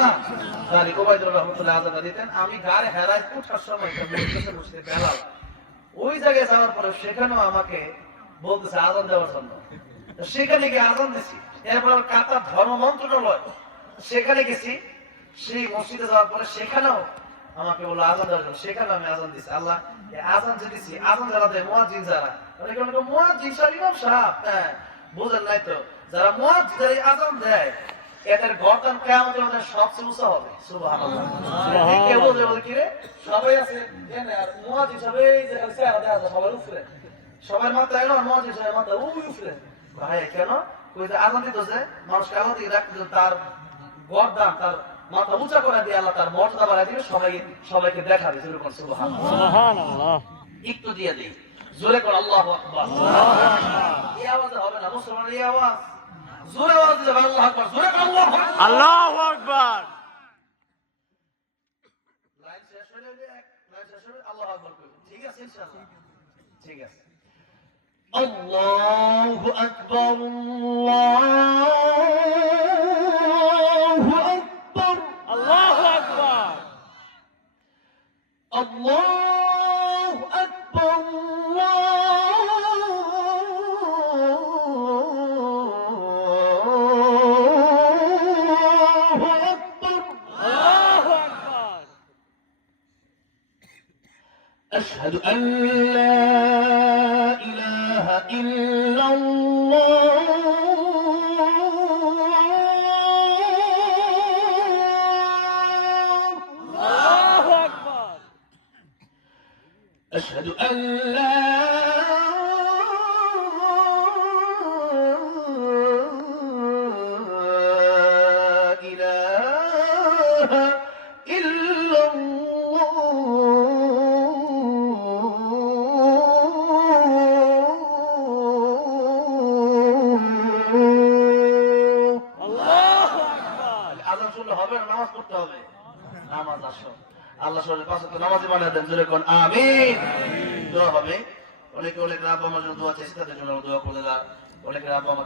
আল্লাহ। তারিক ওবায়দুর রহমতুল্লাহ আজাদা দিতেন। আমি গাড়ি হেরায় উঠার সময় একটা মসজিদে মসজিদে বেলাল। ওই জায়গায় যাওয়ার পরে সেখানেও আমাকে বলতেছে আজান দেওয়ার জন্য। সেখানে গিয়ে আজান দিছি। এরপর কাতার ধর্ম মন্ত্রণালয়, সেখানে গেছি। সেই মসজিদে যাওয়ার পরে সেখানেও আমাকে বলল আজান দেওয়ার জন্য। সেখানে আমি আজান দিছি। আল্লাহ আজান যে দিছি, আজান যারা দেয় মুয়াজ্জিন যারা অনেকে অনেকে সাহেব, ইমাম সাহেব? হ্যাঁ বুঝেন নাই তো। যারা মুয়াজ্জিন, যারা আজান দেয় এদের গর্দান কেয়ামতের মধ্যে সবচেয়ে উঁচা হবে। বলে কি রে সবাই আছে। সবাই দেখা সবার মাথা এলো মাথা ওই উপরে ভাই কেন? আজান মানুষকে আজান রাখতে তার গর্দান তার মাথা উঁচা করে দিয়ে আল্লাহ তার মর্যাদা দিবে সবাই সবাইকে সুবহানাল্লাহ। সুবহানাল্লাহ। একটু দিয়ে দিই। জোরে কর আল্লাহ আকবার। এই আওয়াজ হবে না মুসলমানের এই আওয়াজ। জোরে আওয়াজ হবে আল্লাহ আকবার জোরে কর আল্লাহু আকবার। লাইন শেষ হলে লাইন শেষ হলে আল্লাহ আকবার ঠিক আছে ইনশাআল্লাহ? ঠিক আছে। আল্লাহু আকবার আল্লাহু আকবার। আল্লাহু আকবার। আল্লাহু أشهد أن لا إله إلا الله. الله أكبر. أشهد أن لا হবে নামাজ পড়তে হবে। নামাজ আসো। আল্লাহ শরীর পাশে নামাজি বানিয়ে দেন, জোরে কোন আমিন। দোয়া হবে। অনেকে অনেক রাব্বা আমার জন্য দোয়া চাইছে, তাদের জন্য দোয়া করে অনেক আমার